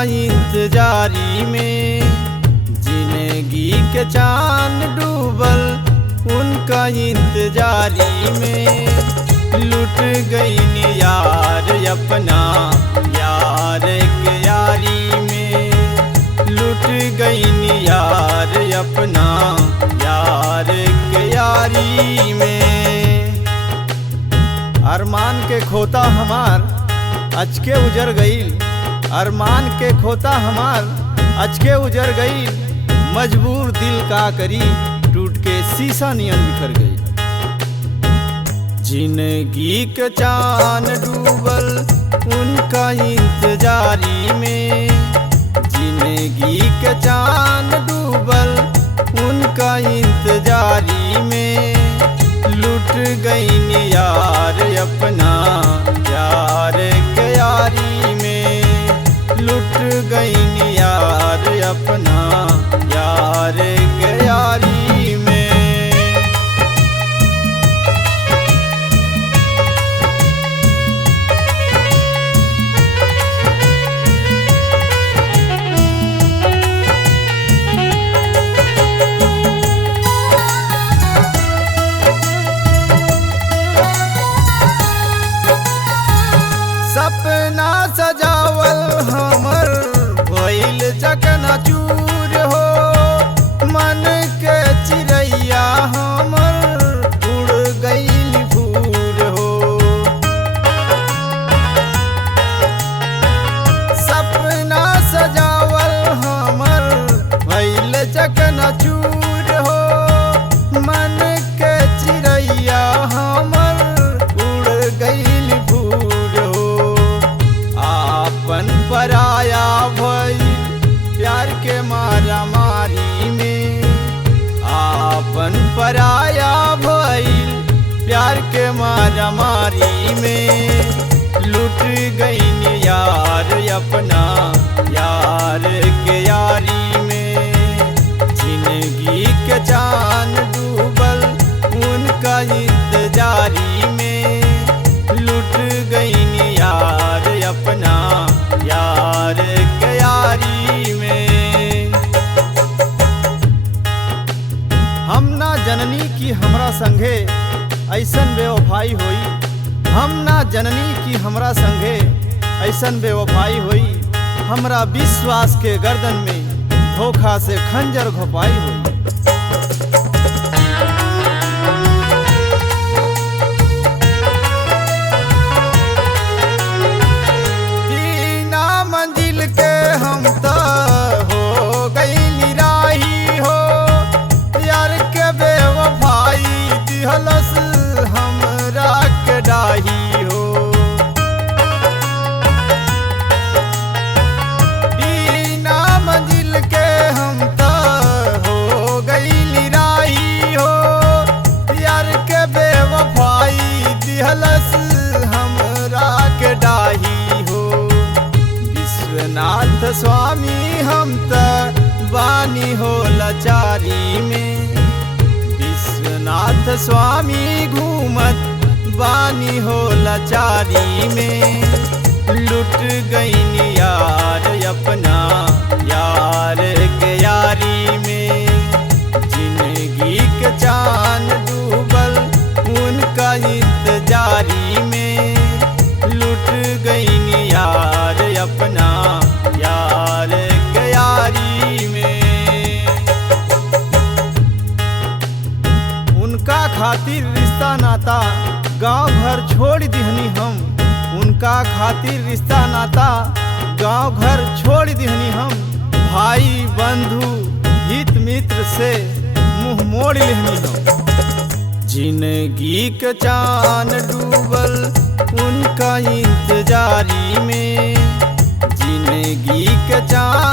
उनका इंतजारी में, जिंदगी के चांद डूबल उनका इंतजारी में। लुट गई यार अपना यार के यारी में, लुट गई यार अपना यार के यारी में। अरमान के खोता हमार अचके उजर गईल, अरमान के खोता हमार अचके उजर गईल। मजबूर दिल का करी टूट के शीशा नियन बिखर गई। जिंदगी के चांद डूबल उनका इंतजारी में, जिंदगी के चांद डूबल उनका इंतजारी में। लुट गई यार अपना यार के यारी में, लुट गई यार अपना यार के यारी में। सपना सजावल हमर भइल चकनाचूर हो, मन के चिड़ैया हमर उड़ गइल भूर हो। सपना सजावल हमर भइल चकनाचूर हो, मन के चिड़ैया हमर उड़ गइल भूर हो। आपन पराया भइल प्यार के मारा मारी में, आपन पराया भइल प्यार के मारा मारी में। लुट गई यार अपना यार के यारी में, जिंदगी के चांद डूबल उनका इंतजारी में। लुट गई यार अपना यार के यारी में। हम ना जननी की हमरा संगे ऐसन बेवफाई होई, हम ना जननी की हमरा संगे ऐसन बेवफाई होई। हमरा विश्वास के गर्दन में धोखा से खंजर घोपाई हुई। हम तो हो गई राही हो, यार के बेवफाई दिहलस हमरा के डाही हो। बिना मंजिल के हम तो हो गई राही हो, यार के बेवफाई दिहलस हमरा के डाही हो। विश्वनाथ स्वामी हम त बानी हो लाचारी में, विश्वनाथ स्वामी घूमत बानी हो लाचारी में। लुट गई यार अपना यार के यारी में, जिंदगी के चांद डूबल उनका इंतजारी में। लुट गई यार अपना यार के यारी में। उनका खातिर रिश्ता नाता गांव घर छोड़ दिहनी हम, उनका खातिर रिश्ता नाता गांव घर छोड़ दिहनी हम। भाई बंधु हित मित्र से मुंह मोड़ लेहनी हम। जिंदगी के चांद डूबल उनका इंतजारी में, जिंदगी के चांद